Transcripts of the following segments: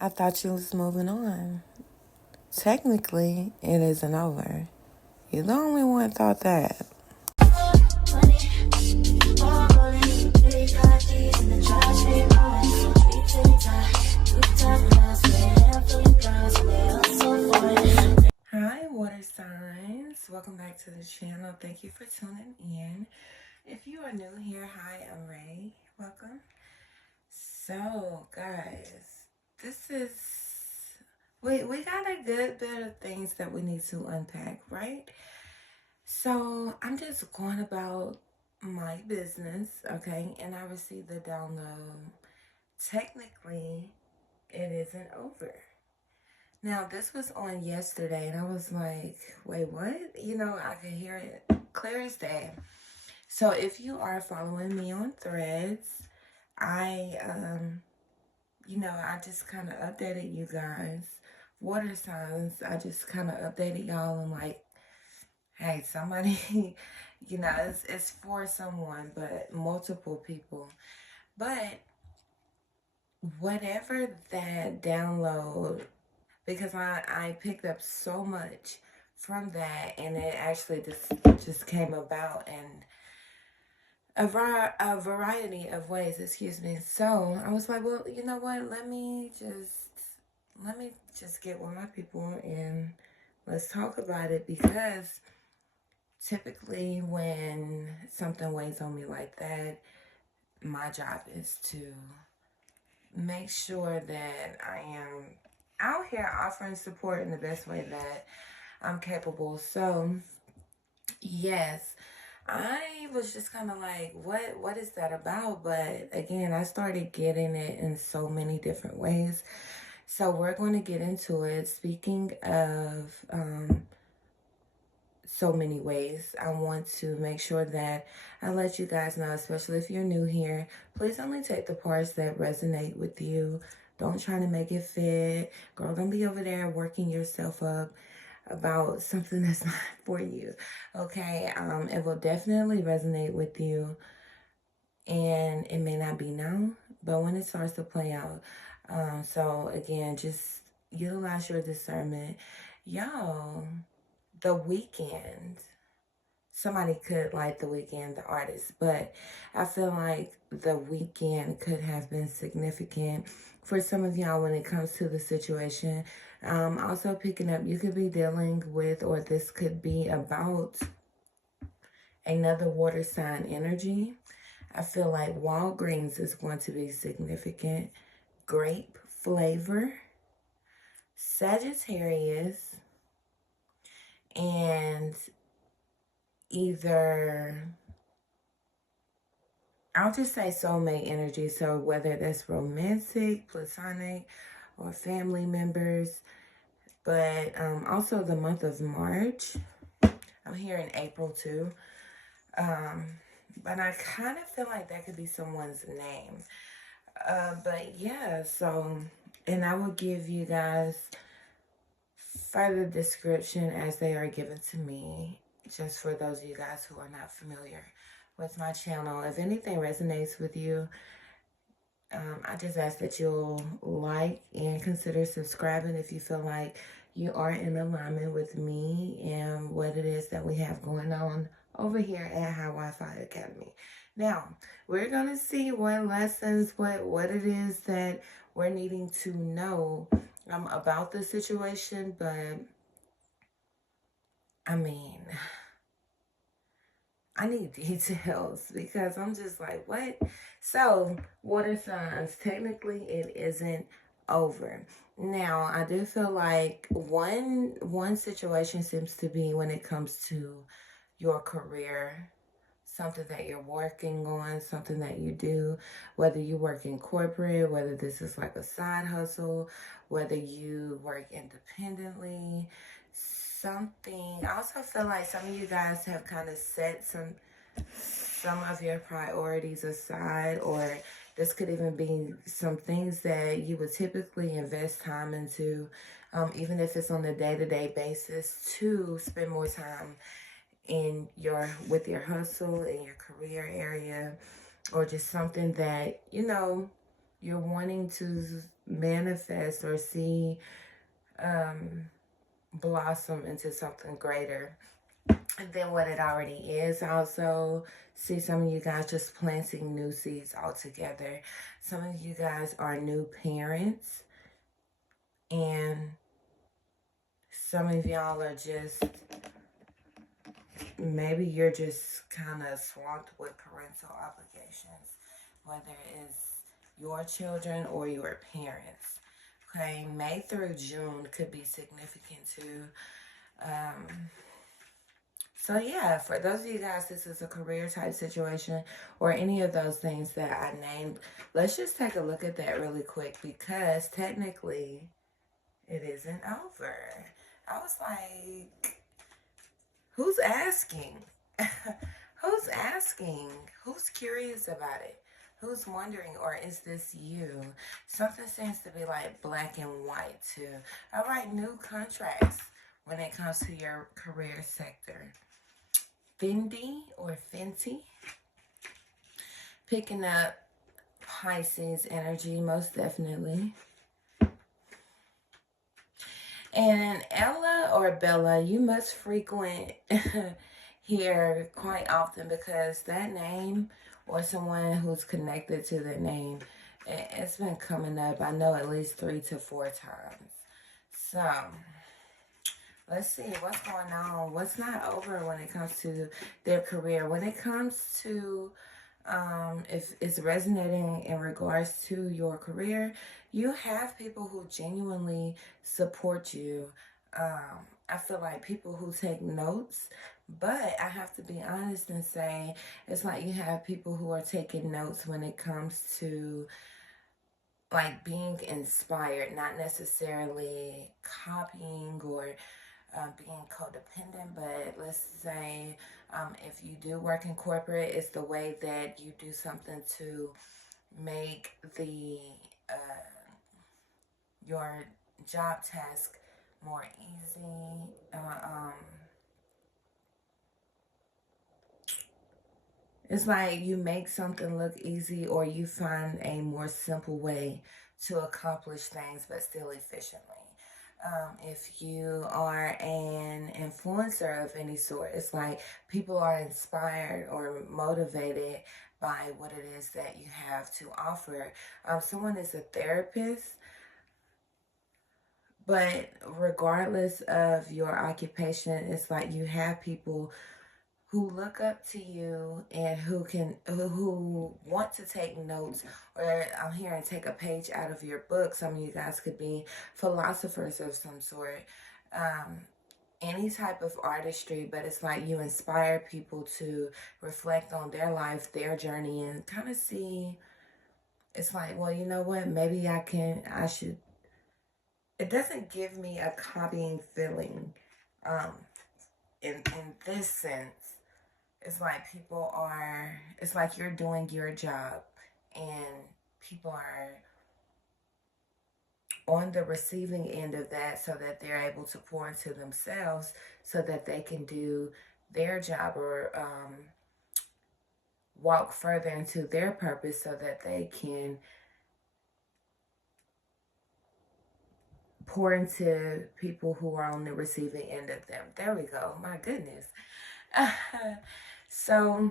I thought you was moving on. Technically, it isn't over. You're the only one thought that. Hi, water signs. Welcome back to the channel. Thank you for tuning in. If you are new here, hi, I'm Ray. Welcome. So, guys, this is we got a good bit of things that we need to unpack, right? So I'm just going about my business, okay, and I received the download. Technically, it isn't over. Now, this was on yesterday, and I was like, wait, what? I could hear it clear as day. So if you are following me on Threads, I just kind of updated you guys. Water signs, I just kind of updated y'all and like, hey, somebody, it's for someone, but multiple people. But whatever that download, because I picked up so much from that, and it actually just came about in a variety of ways, excuse me. So I was like, well, you know what? Let me just get with my people and let's talk about it, because typically when something weighs on me like that, my job is to make sure that I am out here offering support in the best way that I'm capable. So yes, I was just kind of like, what is that about? But again, I started getting it in so many different ways. So we're going to get into it. Speaking of so many ways, I want to make sure that I let you guys know, especially if you're new here, please only take the parts that resonate with you. Don't try to make it fit. Girl, don't be over there working yourself up about something that's not for you. Okay, it will definitely resonate with you, and it may not be now, but when it starts to play out. So again, just utilize your discernment. Y'all, The Weeknd, somebody could like The Weeknd, the artist, but I feel like The Weeknd could have been significant for some of y'all when it comes to the situation. Also picking up, you could be dealing with, or this could be about another water sign energy. I feel like Walgreens is going to be significant. Grape flavor, Sagittarius, and either, I'll just say soulmate energy. So whether that's romantic, platonic, or family members. But also the month of March. I'm here in April too. But I kind of feel like that could be someone's name. But yeah, so, and I will give you guys further description as they are given to me, just for those of you guys who are not familiar with my channel. If anything resonates with you, I just ask that you'll like and consider subscribing if you feel like you are in alignment with me and what it is that we have going on over here at High Wi-Fi Academy. Now, we're going to see what lessons, what it is that we're needing to know about the situation. But, I mean, I need details, because I'm just like, what? So, water signs, technically it isn't over. Now, I do feel like one situation seems to be when it comes to your career, something that you're working on, something that you do, whether you work in corporate, whether this is like a side hustle, whether you work independently, something. I also feel like some of you guys have kind of set some of your priorities aside, or this could even be some things that you would typically invest time into, even if it's on a day-to-day basis, to spend more time with your hustle in your career area, or just something that you're wanting to manifest or see blossom into something greater than what it already is. I also see some of you guys just planting new seeds altogether. Some of you guys are new parents, and some of y'all are just, maybe you're just kind of swamped with parental obligations, whether it's your children or your parents. Okay, May through June could be significant too. So yeah, for those of you guys, this is a career type situation or any of those things that I named. Let's just take a look at that really quick, because technically it isn't over. I was like, who's asking? Who's asking? Who's curious about it? Who's wondering, or is this you? Something seems to be like black and white too. All right, new contracts when it comes to your career sector. Fendi or Fenty. Picking up Pisces energy, most definitely. And Ella or Bella, you must frequent here quite often, because that name or someone who's connected to that name, it's been coming up, I know, at least 3 to 4 times. So let's see what's going on. What's not over when it comes to their career. When it comes to if it's resonating in regards to your career, you have people who genuinely support you. I feel like people who take notes, but I have to be honest and say it's like you have people who are taking notes when it comes to like being inspired, not necessarily copying or being codependent, but let's say if you do work in corporate, it's the way that you do something to make the your job task more easy. It's like you make something look easy, or you find a more simple way to accomplish things but still efficiently. If you are an influencer of any sort, it's like people are inspired or motivated by what it is that you have to offer. Someone is a therapist, but regardless of your occupation, it's like you have people who look up to you and who want to take notes, or I'm hearing take a page out of your book. Some of you guys could be philosophers of some sort, any type of artistry, but it's like you inspire people to reflect on their life, their journey, and kind of see, it's like, well, you know what, maybe I should, it doesn't give me a copying feeling in this sense. It's like people are, it's like you're doing your job and people are on the receiving end of that, so that they're able to pour into themselves so that they can do their job, or walk further into their purpose so that they can pour into people who are on the receiving end of them. There we go. My goodness. So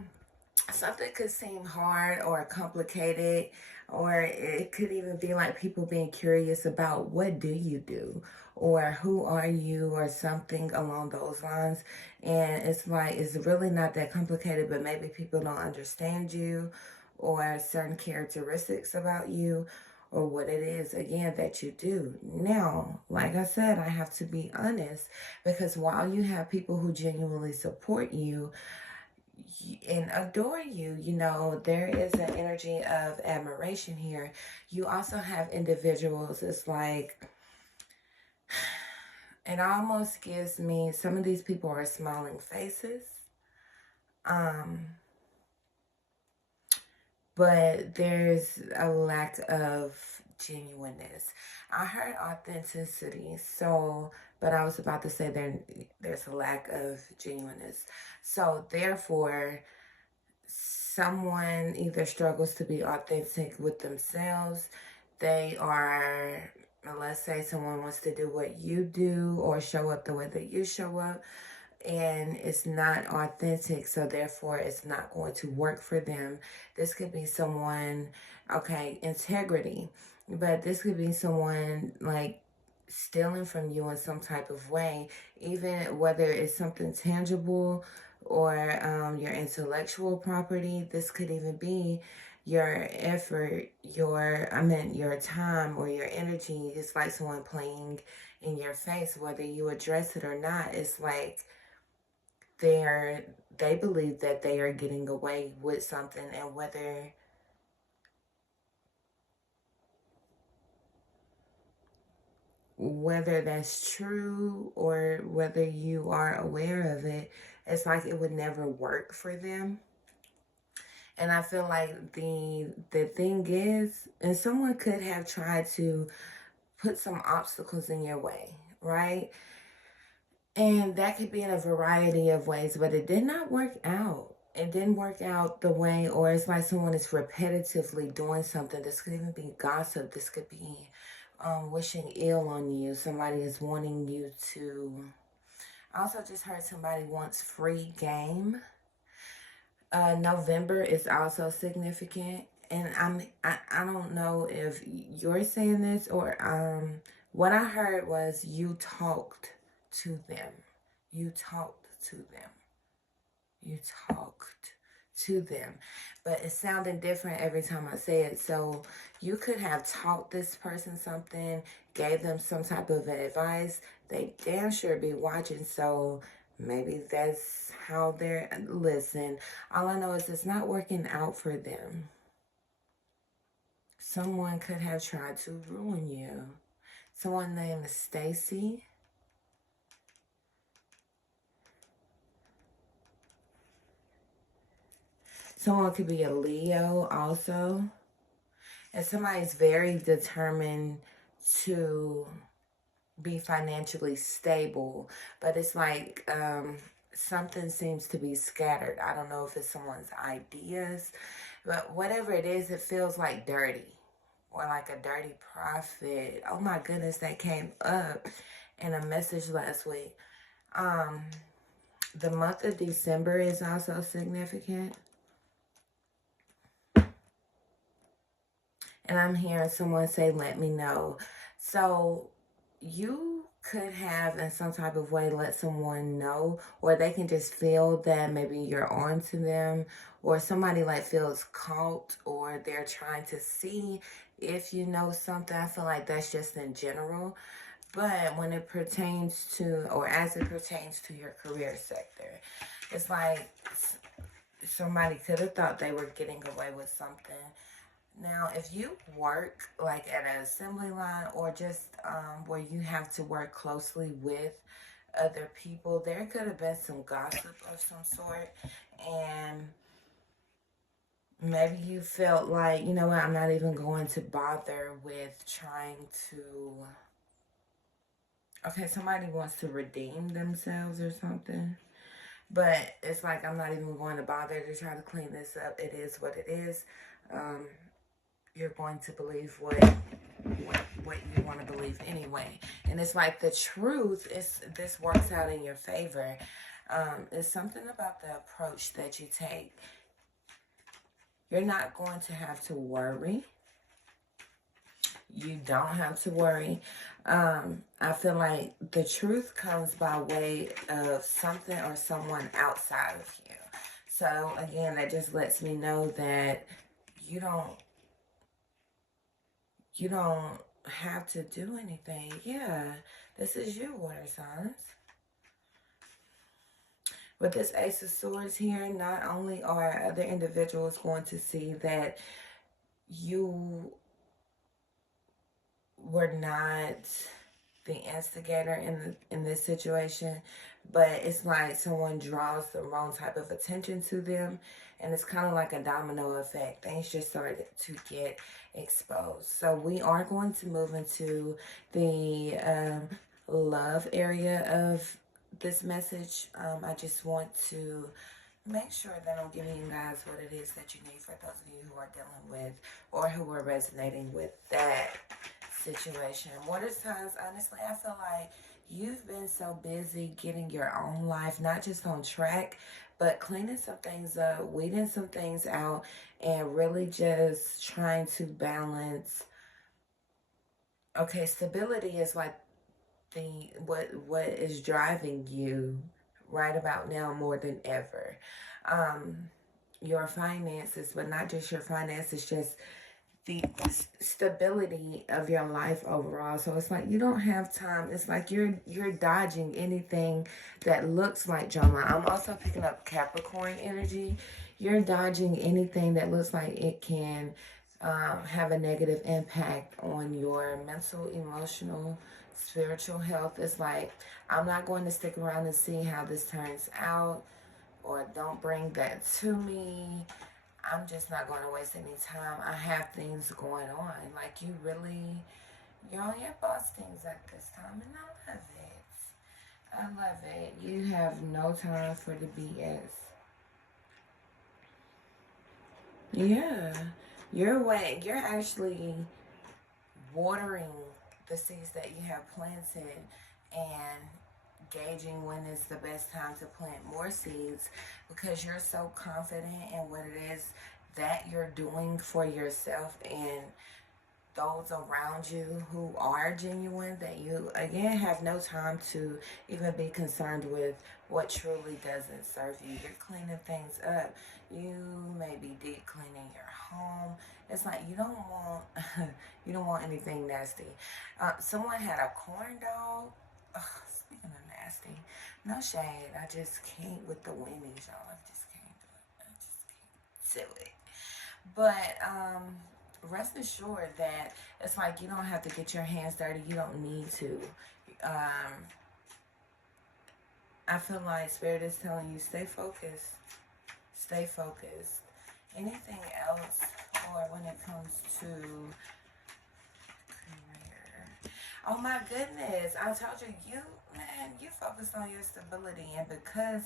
something could seem hard or complicated, or it could even be like people being curious about what do you do, or who are you, or something along those lines. And it's like it's really not that complicated, but maybe people don't understand you or certain characteristics about you, or what it is, again, that you do. Now, like I said, I have to be honest, because while you have people who genuinely support you and adore you, you know, there is an energy of admiration here. You also have individuals, it's like, it almost gives me, some of these people are smiling faces. But there's a lack of genuineness. I heard authenticity, so, but I was about to say there's a lack of genuineness. So therefore, someone either struggles to be authentic with themselves, they are, let's say someone wants to do what you do or show up the way that you show up, and it's not authentic, so therefore it's not going to work for them. This could be someone, okay, integrity, but this could be someone like stealing from you in some type of way, even whether it's something tangible or your intellectual property. This could even be your effort, your time or your energy. It's like someone playing in your face, whether you address it or not. It's like they believe that they are getting away with something, and whether that's true or whether you are aware of it, it's like it would never work for them. And I feel like the thing is, and someone could have tried to put some obstacles in your way, right? And that could be in a variety of ways, but it did not work out. It didn't work out the way, or it's like someone is repetitively doing something. This could even be gossip. This could be wishing ill on you. Somebody is wanting you to. I also just heard somebody wants free game. November is also significant. And I don't know if you're saying this or what I heard was you talked to them. You talked to them. You talked to them. But it's sounding different every time I say it. So you could have taught this person something, gave them some type of advice. They damn sure be watching. So maybe that's how they're. Listen, all I know is it's not working out for them. Someone could have tried to ruin you. Someone named Stacy. Someone could be a Leo also. And somebody's very determined to be financially stable. But it's like something seems to be scattered. I don't know if it's someone's ideas. But whatever it is, it feels like dirty. Or like a dirty prophet. Oh my goodness, that came up in a message last week. The month of December is also significant. And I'm hearing someone say, let me know. So you could have in some type of way let someone know, or they can just feel that maybe you're on to them, or somebody like feels caught, or they're trying to see if you know something. I feel like that's just in general. But when it pertains to, or as it pertains to your career sector, it's like somebody could have thought they were getting away with something. Now, if you work like at an assembly line or just where you have to work closely with other people, there could have been some gossip of some sort. And maybe you felt like, you know what, I'm not even going to bother with trying to. Okay, somebody wants to redeem themselves or something. But it's like, I'm not even going to bother to try to clean this up. It is what it is. You're going to believe what you want to believe anyway. And it's like the truth is, this works out in your favor. It's something about the approach that you take. You're not going to have to worry. You don't have to worry. I feel like the truth comes by way of something or someone outside of you. So again, that just lets me know that you don't have to do anything. Yeah, this is you, water signs. With this Ace of Swords here, not only are other individuals going to see that you were not the instigator in this situation, but it's like someone draws the wrong type of attention to them, and it's kind of like a domino effect. Things just started to get exposed. So we are going to move into the love area of this message. I just want to make sure that I'm giving you guys what it is that you need for those of you who are dealing with or who are resonating with that situation. Water signs, honestly, I feel like you've been so busy getting your own life, not just on track, but cleaning some things up, weeding some things out, and really just trying to balance. Okay, stability is like the what is driving you right about now more than ever. Um, your finances, but not just your finances, just the stability of your life overall. So it's like you don't have time. It's like you're dodging anything that looks like drama. I'm also picking up Capricorn energy. You're dodging anything that looks like it can have a negative impact on your mental, emotional, spiritual health. It's like I'm not going to stick around and see how this turns out, or don't bring that to me. I'm just not going to waste any time. I have things going on. Like, you're on your boss things at this time, and I love it. I love it. You have no time for the BS. Yeah. You're actually watering the seeds that you have planted and gauging when is the best time to plant more seeds, because you're so confident in what it is that you're doing for yourself and those around you who are genuine, that you again have no time to even be concerned with what truly doesn't serve you. You're cleaning things up. You may be deep cleaning your home. It's like you don't want you don't want anything nasty. Someone had a corn dog. Ugh, speaking of nasty, no shade. I just can't with the Wendy's, y'all. I just can't do it. I just can't do it. But rest assured that it's like you don't have to get your hands dirty. You don't need to. I feel like Spirit is telling you, stay focused. Stay focused. Anything else, or when it comes to career? Oh my goodness. I told you, man, you focus on your stability. And because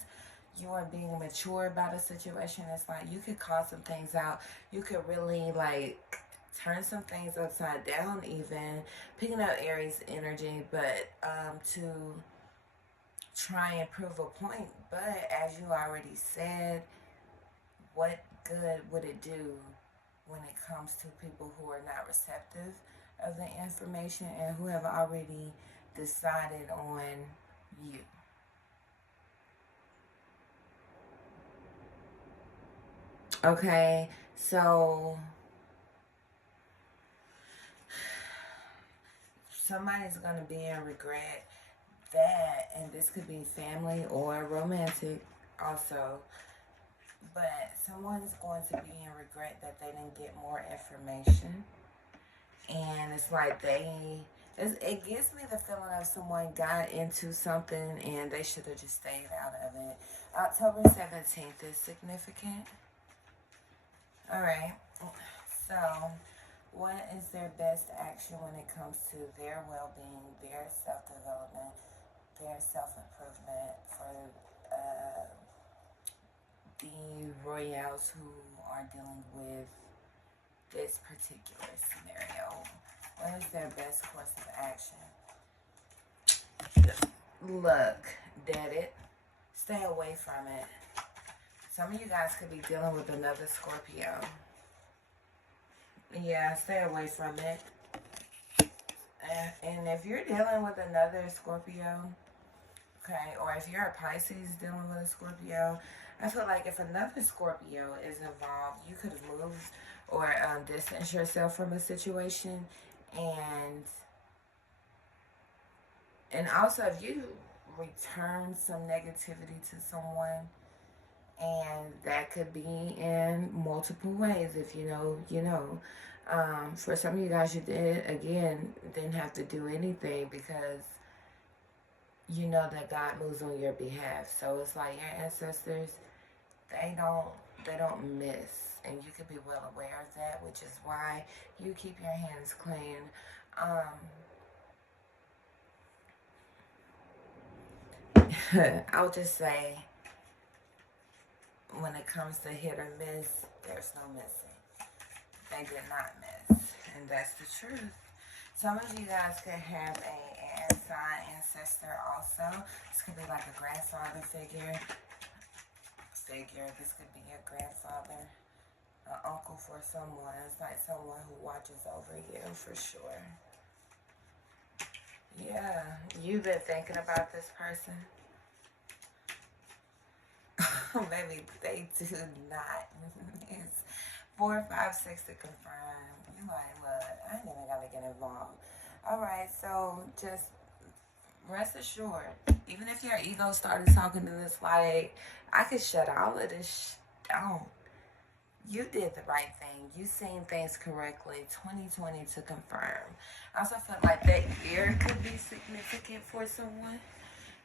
you are being mature about a situation, it's like you could call some things out. You could really like turn some things upside down, even picking up Aries energy, but to try and prove a point. But as you already said, what good would it do when it comes to people who are not receptive of the information and who have already decided on you? Okay, so somebody's going to be in regret that, and this could be family or romantic also, but someone's going to be in regret that they didn't get more information. And it's like it gives me the feeling of someone got into something and they should have just stayed out of it. October 17th is significant. All right. So, what is their best action when it comes to their well-being, their self-development, their self-improvement for the royals who are dealing with this particular scenario? What is their best course of action? Look, dead it. Stay away from it. Some of you guys could be dealing with another Scorpio. Yeah, stay away from it. And if you're dealing with another Scorpio, okay, or if you're a Pisces dealing with a Scorpio, I feel like if another Scorpio is involved, you could have moved or distance yourself from a situation, and also if you return some negativity to someone, and that could be in multiple ways. If you know, you know. For some of you guys, you didn't have to do anything because you know that God moves on your behalf. So it's like your ancestors, they don't miss. And you could be well aware of that, which is why you keep your hands clean. I'll just say, when it comes to hit or miss, there's no missing. They did not miss. And that's the truth. Some of you guys could have a air sign ancestor also. This could be like a grandfather figure. This could be your grandfather, an uncle for someone. It's like someone who watches over you for sure. Yeah, you've been thinking about this person. Maybe they do not. It's 4, 5, 6 to confirm. You're like, look, I ain't even gotta get involved. Alright, so just rest assured, even if your ego started talking to this like, I could shut all of this down. You did the right thing. You seen things correctly. 2020 to confirm. I also feel like that year could be significant for someone.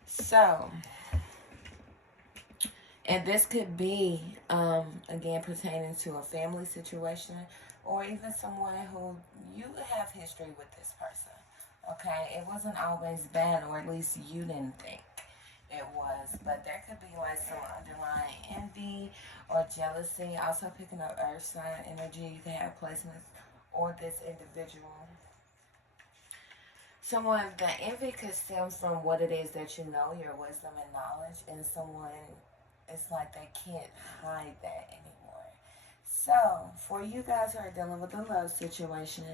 So, and this could be, again, pertaining to a family situation or even someone who you have history with this person. Okay, it wasn't always bad, or at least you didn't think it was, but there could be like some underlying envy or jealousy. Also picking up earth sign energy. You can have placements or this individual. Someone, the envy could stem from what it is that you know, your wisdom and knowledge, and someone, it's like they can't hide that anymore. So, for you guys who are dealing with a love situation,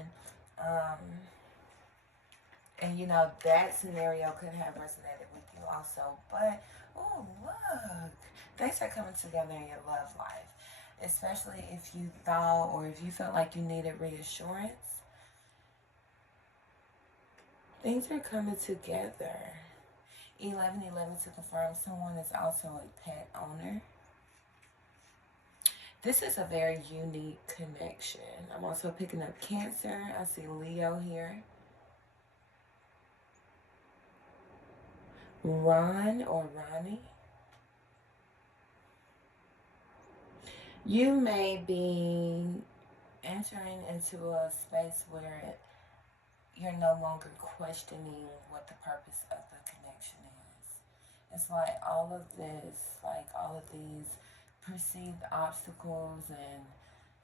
and you know, that scenario could have resonated with you also. But, oh, look. Things are coming together in your love life. Especially if you thought or if you felt like you needed reassurance. Things are coming together. 1111 to confirm someone is also a pet owner. This is a very unique connection. I'm also picking up Cancer. I see Leo here. Ron or Ronnie. You may be entering into a space where you're no longer questioning what the purpose of the connection is. It's like all of this, like all of these perceived obstacles and,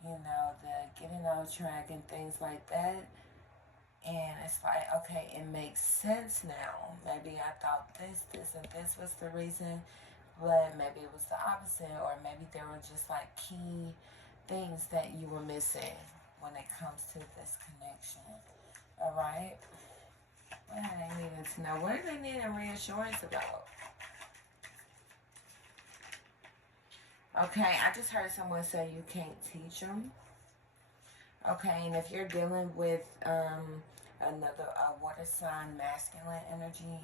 you know, the getting off track and things like that. And it's like, okay, it makes sense now. Maybe I thought this, and this was the reason, but maybe it was the opposite, or maybe there were just like key things that you were missing when it comes to this connection. Alright? What are they needing to know? What are they needing reassurance about? Okay, I just heard someone say you can't teach them. Okay, and if you're dealing with another water sign masculine energy,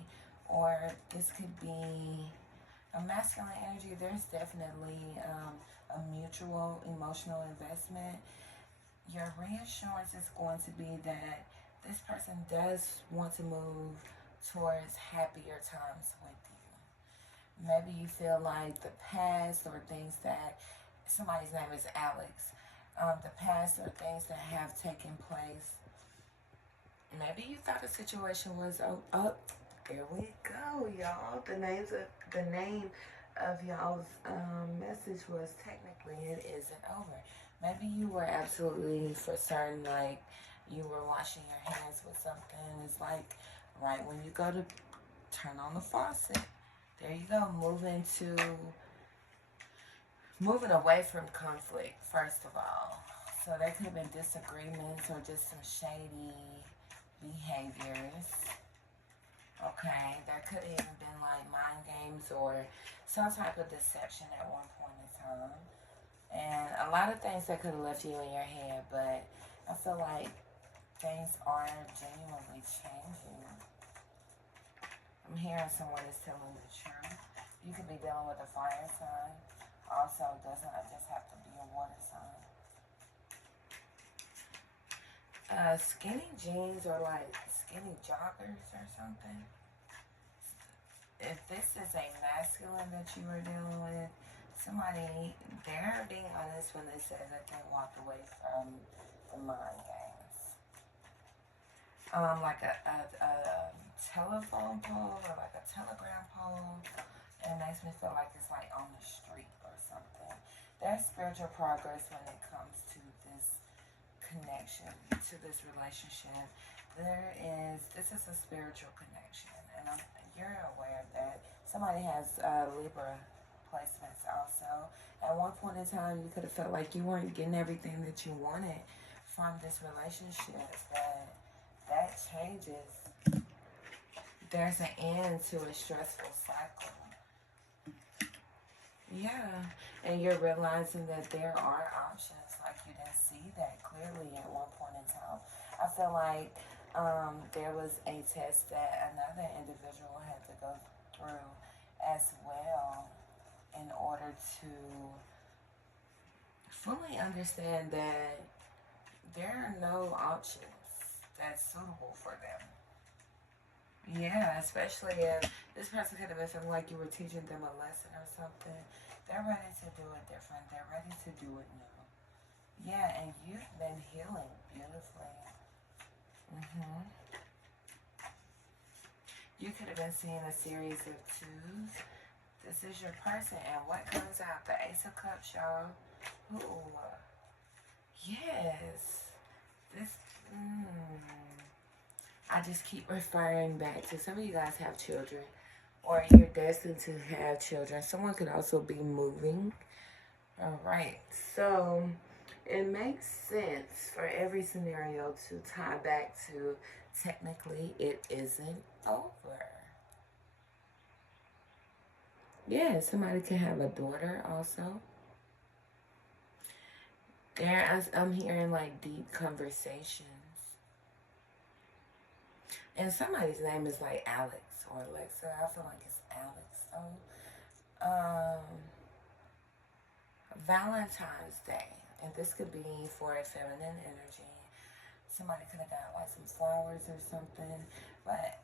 or this could be a masculine energy, there's definitely a mutual emotional investment. Your reassurance is going to be that this person does want to move towards happier times with you. Maybe you feel like the past or things that, somebody's name is Alex, the past or things that have taken place. Maybe you thought the situation was there we go, y'all. The name of y'all's message was technically it isn't over. Maybe you were absolutely for certain like you were washing your hands with something. It's like right when you go to turn on the faucet. There you go, moving away from conflict, first of all. So there could have been disagreements or just some shady behaviors. Okay, there could have even been like mind games or some type of deception at one point in time. And a lot of things that could have left you in your head, but I feel like things are genuinely changing. I'm hearing someone is telling the truth. You could be dealing with a fire sign. Also, doesn't just have to be a water sign. Skinny jeans or like skinny joggers or something. If this is a masculine that you are dealing with, somebody, they're being honest when they say that they walked away from the mind games. Like a telephone pole or like a telegram pole. It makes me feel like it's like on the street or something. there's spiritual progress when it comes to this connection, to this relationship. This is a spiritual connection, and you're aware that somebody has Libra placements also. At one point in time, you could have felt like you weren't getting everything that you wanted from this relationship. That changes. There's an end to a stressful cycle. Yeah, and you're realizing that there are options. Like you didn't see that clearly at one point in time. I feel like there was a test that another individual had to go through as well in order to fully understand that there are no options that's suitable for them. Yeah, especially if this person could have been feeling like you were teaching them a lesson or something. They're ready to do it different. They're ready to do it new. Yeah, and you've been healing beautifully. You could have been seeing a series of twos. This is your person, and what comes out? The Ace of Cups, y'all. Ooh. Yes. This, I just keep referring back to some of you guys have children, or you're destined to have children. Someone could also be moving. All right. So it makes sense for every scenario to tie back to technically it isn't over. Yeah, somebody can have a daughter also. I'm hearing like deep conversations. And somebody's name is like Alex or Alexa. I feel like it's Alex. So, Valentine's Day. And this could be for a feminine energy. Somebody could have got like some flowers or something. But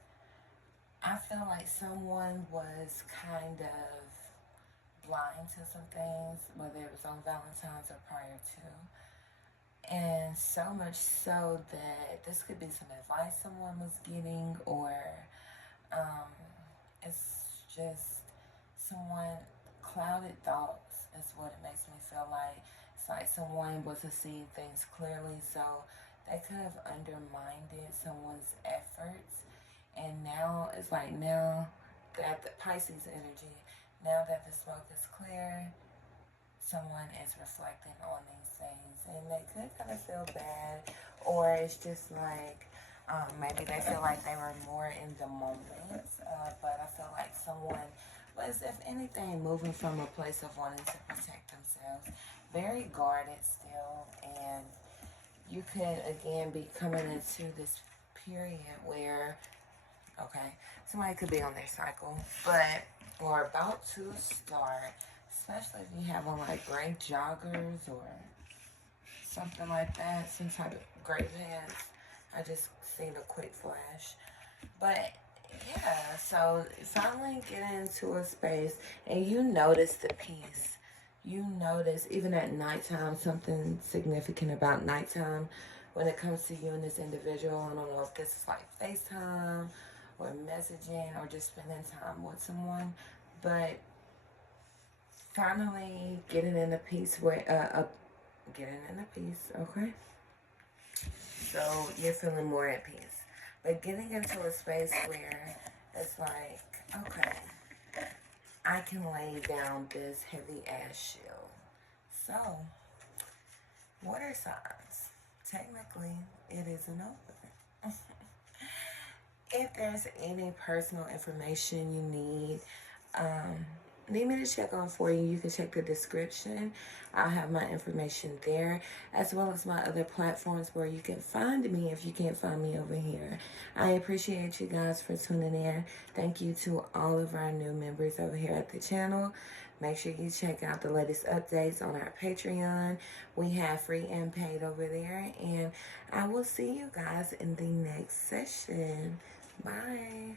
I feel like someone was kind of blind to some things, whether it was on Valentine's or prior to. And so much so that this could be some advice someone was getting, or it's just someone clouded thoughts is what it makes me feel like. It's like someone wasn't seeing things clearly, so they could have undermined someone's efforts. And now it's like, now that the Pisces energy, now that the smoke is clear, someone is reflecting on these things, and they could kind of feel bad, or it's just like maybe they feel like they were more in the moment, but I feel like someone was, if anything, moving from a place of wanting to protect themselves, very guarded still, and you could again be coming into this period where, okay, somebody could be on their cycle, but or about to start. Especially if you have on like gray joggers or something like that, some type of gray pants. I just seen a quick flash. But yeah, so finally get into a space and you notice the peace. You notice even at nighttime, something significant about nighttime when it comes to you and this individual. I don't know if this is like FaceTime or messaging or just spending time with someone, but finally getting in a peace where getting in a peace, okay? So you're feeling more at peace. But getting into a space where it's like, okay, I can lay down this heavy ass shield. So, water signs. Technically, it isn't over. If there's any personal information you need me to check on for you, you can check the description. I'll have my information there, as well as my other platforms where you can find me if you can't find me over here. I appreciate you guys for tuning in. Thank you to all of our new members over here at the channel. Make sure you check out the latest updates on our Patreon. We have free and paid over there. And I will see you guys in the next session. Bye.